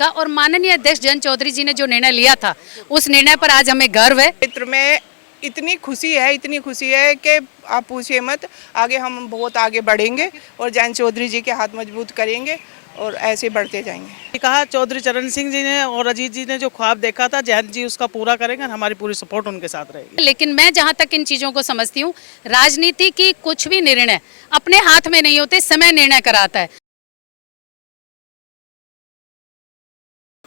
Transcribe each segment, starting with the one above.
का और माननीय अध्यक्ष जयंत चौधरी जी ने जो निर्णय लिया था उस निर्णय पर आज हमें गर्व है। क्षेत्र में इतनी खुशी है कि आप पूछिए मत। आगे हम बहुत आगे बढ़ेंगे और जयंत चौधरी जी के हाथ मजबूत करेंगे और ऐसे बढ़ते जाएंगे। कहा चौधरी चरण सिंह जी ने और अजीत जी ने जो ख्वाब देखा था जयंत जी उसका पूरा करेंगे, हमारी पूरी सपोर्ट उनके साथ रहेगी। लेकिन मैं जहां तक इन चीजों को समझती हूँ, राजनीति की कुछ भी निर्णय अपने हाथ में नहीं होते, समय निर्णय कराता है।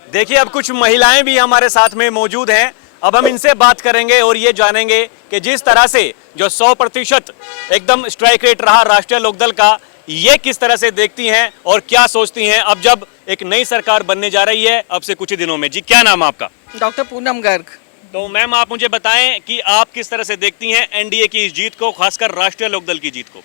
देखिए अब कुछ महिलाएं भी हमारे साथ में मौजूद हैं। अब हम इनसे बात करेंगे और ये जानेंगे कि जिस तरह से जो 100% एकदम स्ट्राइक रेट रहा राष्ट्रीय लोकदल का, ये किस तरह से देखती हैं और क्या सोचती हैं अब जब एक नई सरकार बनने जा रही है अब से कुछ ही दिनों में। जी क्या नाम है आपका? डॉक्टर पूनम गर्ग। तो मैम आप मुझे बताएं कि आप किस तरह से देखती हैं एनडीए की इस जीत को, खासकर राष्ट्रीय लोकदल की जीत को?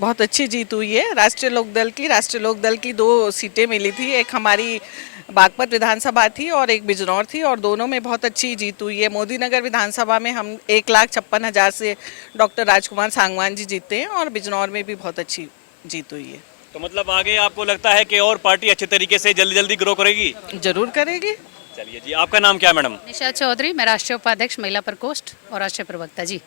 बहुत अच्छी जीत हुई है राष्ट्रीय लोकदल की 2 सीटें मिली थी। एक हमारी बागपत विधानसभा थी और एक बिजनौर थी और दोनों में बहुत अच्छी जीत हुई है। मोदी नगर विधानसभा में हम 1,56,000 से डॉक्टर राजकुमार सांगवान जी जीते हैं और बिजनौर में भी बहुत अच्छी जीत हुई है। तो मतलब आगे आपको लगता है कि और पार्टी अच्छे तरीके से जल्दी जल्दी ग्रो करेगी? जरूर करेगी। चलिए जी, आपका नाम क्या है मैडम? निशा चौधरी, मैं राष्ट्रीय उपाध्यक्ष महिला प्रकोष्ठ और राष्ट्रीय प्रवक्ता। जी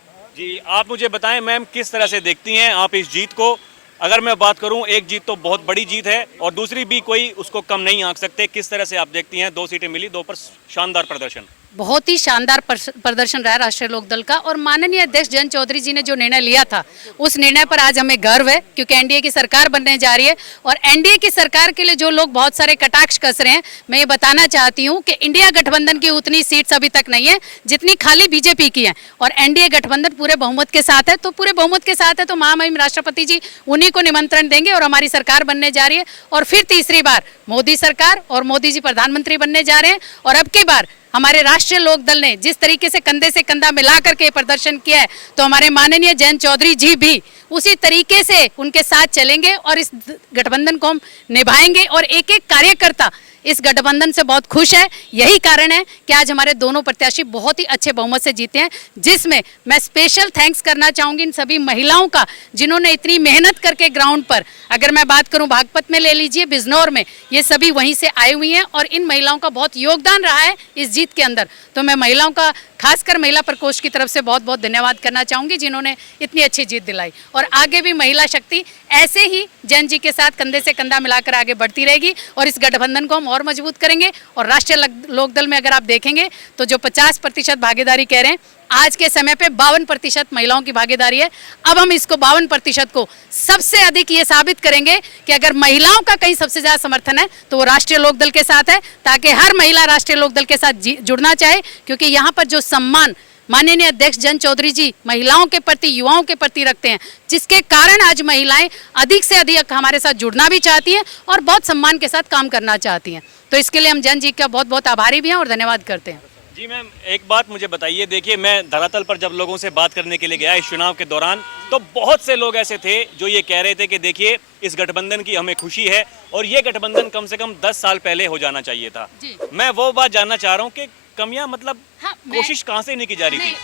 आप मुझे बताएं मैम किस तरह से देखती हैं आप इस जीत को? अगर मैं बात करूं, एक जीत तो बहुत बड़ी जीत है और दूसरी भी कोई उसको कम नहीं आंक सकते। किस तरह से आप देखती हैं? 2 सीटें मिली, 2 पर शानदार प्रदर्शन। बहुत ही शानदार प्रदर्शन रहा राष्ट्रीय लोकदल का और माननीय अध्यक्ष जयंत चौधरी जी ने जो निर्णय लिया था उस निर्णय पर आज हमें गर्व है, क्योंकि एनडीए की सरकार बनने जा रही है। और एनडीए की सरकार के लिए जो लोग बहुत सारे कटाक्ष कस रहे हैं, मैं ये बताना चाहती हूँ कि इंडिया गठबंधन की उतनी सीट्स अभी तक नहीं है जितनी खाली बीजेपी की है और एनडीए गठबंधन पूरे बहुमत के साथ है। तो पूरे बहुमत के साथ है तो महामहिम राष्ट्रपति जी उन्हीं को निमंत्रण देंगे और हमारी सरकार बनने जा रही है और फिर तीसरी बार मोदी सरकार और मोदी जी प्रधानमंत्री बनने जा रहे हैं। और अब की बार हमारे राष्ट्रीय लोकदल ने जिस तरीके से कंधे से कंधा मिला करके प्रदर्शन किया है, तो हमारे माननीय जयंत चौधरी जी भी उसी तरीके से उनके साथ चलेंगे और इस गठबंधन को हम निभाएंगे। और एक एक कार्यकर्ता इस गठबंधन से बहुत खुश है। यही कारण है कि आज हमारे दोनों प्रत्याशी बहुत ही अच्छे बहुमत से जीते हैं, जिसमें मैं स्पेशल थैंक्स करना चाहूंगी इन सभी महिलाओं का जिन्होंने इतनी मेहनत करके ग्राउंड पर, अगर मैं बात करूं बागपत में ले लीजिए, बिजनौर में, ये सभी वहीं से आई हुई हैं और इन महिलाओं का बहुत योगदान रहा है इस जीत के अंदर। तो मैं महिलाओं का खासकर महिला प्रकोष्ठ की तरफ से बहुत बहुत धन्यवाद करना चाहूंगी जिन्होंने इतनी अच्छी जीत दिलाई। और आगे भी महिला शक्ति ऐसे ही जयंत जी के साथ कंधे से कंधा मिलाकर आगे बढ़ती रहेगी और इस गठबंधन को हम और मजबूत करेंगे। और राष्ट्रीय लोकदल में अगर आप देखेंगे तो जो 50% भागीदारी कह रहे हैं, आज के समय पे 52% महिलाओं की भागीदारी है। अब हम इसको 52% को सबसे अधिक ये साबित करेंगे कि अगर महिलाओं का कहीं सबसे ज्यादा समर्थन है तो वो राष्ट्रीय लोकदल के साथ है, ताकि हर महिला राष्ट्रीय लोकदल के साथ जुड़ना चाहे। क्योंकि यहाँ पर जो सम्मान माननीय अध्यक्ष जयंत चौधरी जी महिलाओं के प्रति, युवाओं के प्रति रखते हैं, जिसके कारण आज महिलाएं अधिक से अधिक हमारे साथ जुड़ना भी चाहती हैं और बहुत सम्मान के साथ काम करना चाहती हैं। तो इसके लिए हम जयंत जी का बहुत बहुत आभारी भी हैं और धन्यवाद करते हैं। जी मैम, एक बात मुझे बताइए, देखिए मैं धरातल पर जब लोगों से बात करने के लिए गया इस चुनाव के दौरान, तो बहुत से लोग ऐसे थे जो ये कह रहे थे कि देखिए इस गठबंधन की हमें खुशी है और ये गठबंधन कम से कम 10 साल पहले हो जाना चाहिए था। मैं वो बात जानना चाह रहा हूँ कि कमियां मतलब कोशिश कहां से नहीं की जा रही थी?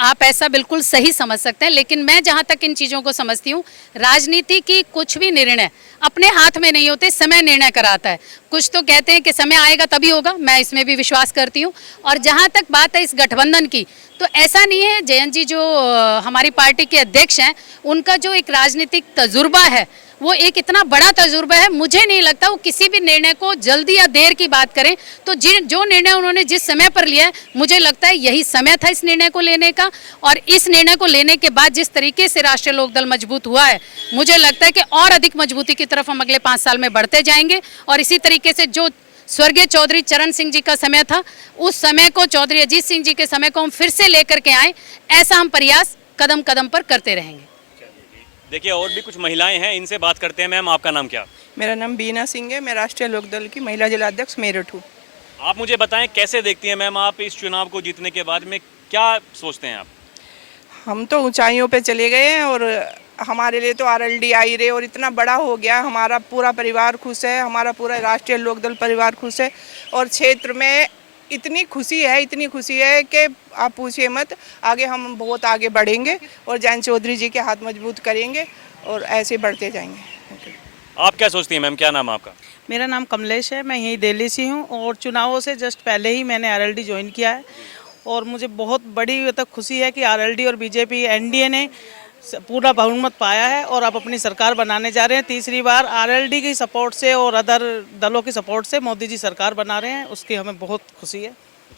आप ऐसा बिल्कुल सही समझ सकते हैं, लेकिन मैं जहां तक इन चीजों को समझती हूँ, राजनीति की कुछ भी निर्णय अपने हाथ में नहीं होते, समय निर्णय कराता है। कुछ तो कहते हैं कि समय आएगा तभी होगा, मैं इसमें भी विश्वास करती हूँ। और जहां तक बात है इस गठबंधन की, तो ऐसा नहीं है, जयंत जी जो हमारी पार्टी के अध्यक्ष हैं, उनका जो एक राजनीतिक तजुर्बा है वो एक इतना बड़ा तजुर्बा है। मुझे नहीं लगता वो किसी भी निर्णय को जल्दी या देर की बात करें। तो जो निर्णय उन्होंने जिस समय पर लिया है, मुझे लगता है यही समय था इस निर्णय को लेने का। और इस निर्णय को लेने के बाद जिस तरीके से राष्ट्रीय लोकदल मजबूत हुआ है, मुझे लगता है कि और अधिक मजबूती की तरफ हम अगले 5 साल में बढ़ते जाएंगे। और इसी तरीके से जो स्वर्गीय चौधरी चरण सिंह जी का समय था, उस समय को चौधरी अजीत सिंह जी के समय को हम फिर से लेकर के आए, ऐसा हम प्रयास कदम कदम पर करते रहेंगे। देखिए और भी कुछ महिलाएं हैं, इनसे बात करते हैं। मैम आपका नाम क्या? मेरा नाम बीना सिंह है, मैं राष्ट्रीय लोकदल की महिला जिला अध्यक्ष मेरठ हूँ। आप मुझे बताएं कैसे देखती हैं मैम आप इस चुनाव को जीतने के बाद में, क्या सोचते हैं आप? हम तो ऊंचाइयों पे चले गए हैं और हमारे लिए तो आरएलडी आई रहे और इतना बड़ा हो गया, हमारा पूरा परिवार खुश है, हमारा पूरा राष्ट्रीय लोकदल परिवार खुश है। और क्षेत्र में इतनी खुशी है कि आप पूछिए मत। आगे हम बहुत आगे बढ़ेंगे और जयंत चौधरी जी के हाथ मजबूत करेंगे और ऐसे बढ़ते जाएंगे। आप क्या सोचती हैं मैम, क्या नाम है आपका? मेरा नाम कमलेश है, मैं यहीं दिल्ली से हूँ और चुनावों से जस्ट पहले ही मैंने आरएलडी ज्वाइन किया है और मुझे बहुत बड़ी खुशी है कि आरएलडी और बीजेपी एनडीए ने पूरा बहुमत पाया है और अब अपनी सरकार बनाने जा रहे हैं। तीसरी बार आरएलडी की सपोर्ट से और अदर दलों की सपोर्ट से मोदी जी सरकार बना रहे हैं, उसकी हमें बहुत खुशी है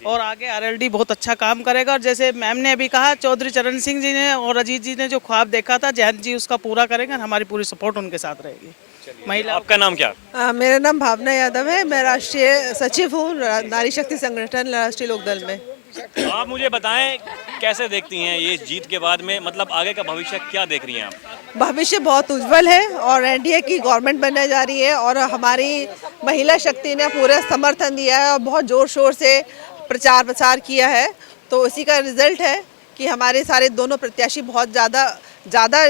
और आगे आरएलडी बहुत अच्छा काम करेगा। और जैसे मैम ने अभी कहा, चौधरी चरण सिंह जी ने और अजीत जी ने जो ख्वाब देखा था, जयंत जी उसका पूरा करेंगे, हमारी पूरी सपोर्ट उनके साथ रहेगी। महिला आपका नाम क्या? मेरा नाम भावना यादव है, मैं राष्ट्रीय सचिव हूँ नारी शक्ति संगठन राष्ट्रीय लोकदल में। आप मुझे बताएं कैसे देखती हैं ये जीत के बाद में, मतलब आगे का भविष्य क्या देख रही हैं आप? भविष्य बहुत उज्जवल है और एनडीए की गवर्नमेंट बनने जा रही है और हमारी महिला शक्ति ने पूरा समर्थन दिया है और बहुत जोर शोर से प्रचार प्रसार किया है। तो इसी का रिजल्ट है कि हमारे सारे दोनों प्रत्याशी बहुत ज़्यादा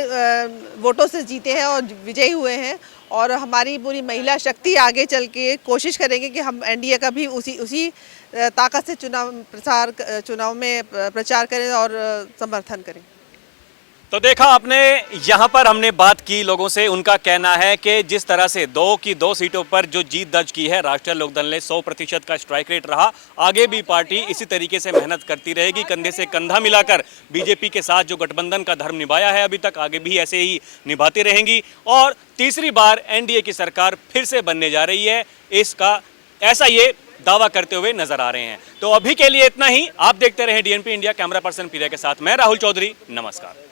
वोटों से जीते हैं और विजयी हुए हैं और हमारी पूरी महिला शक्ति आगे चल के कोशिश करेंगे कि हम एनडीए का भी उसी ताकत से चुनाव में प्रचार करें और समर्थन करें। तो देखा आपने, यहाँ पर हमने बात की लोगों से, उनका कहना है कि जिस तरह से 2 की 2 सीटों पर जो जीत दर्ज की है, राष्ट्रीय लोकदल ने 100% का स्ट्राइक रेट रहा। आगे भी पार्टी इसी तरीके से मेहनत करती रहेगी, कंधे से कंधा मिलाकर बीजेपी के साथ जो गठबंधन का धर्म निभाया है अभी तक, आगे भी ऐसे ही निभाती रहेंगी और तीसरी बार एनडीए की सरकार फिर से बनने जा रही है, इसका ऐसा ये दावा करते हुए नजर आ रहे हैं। तो अभी के लिए इतना ही। आप देखते रहे डीएनपी इंडिया। कैमरा पर्सन प्रिया के साथ मैं राहुल चौधरी, नमस्कार।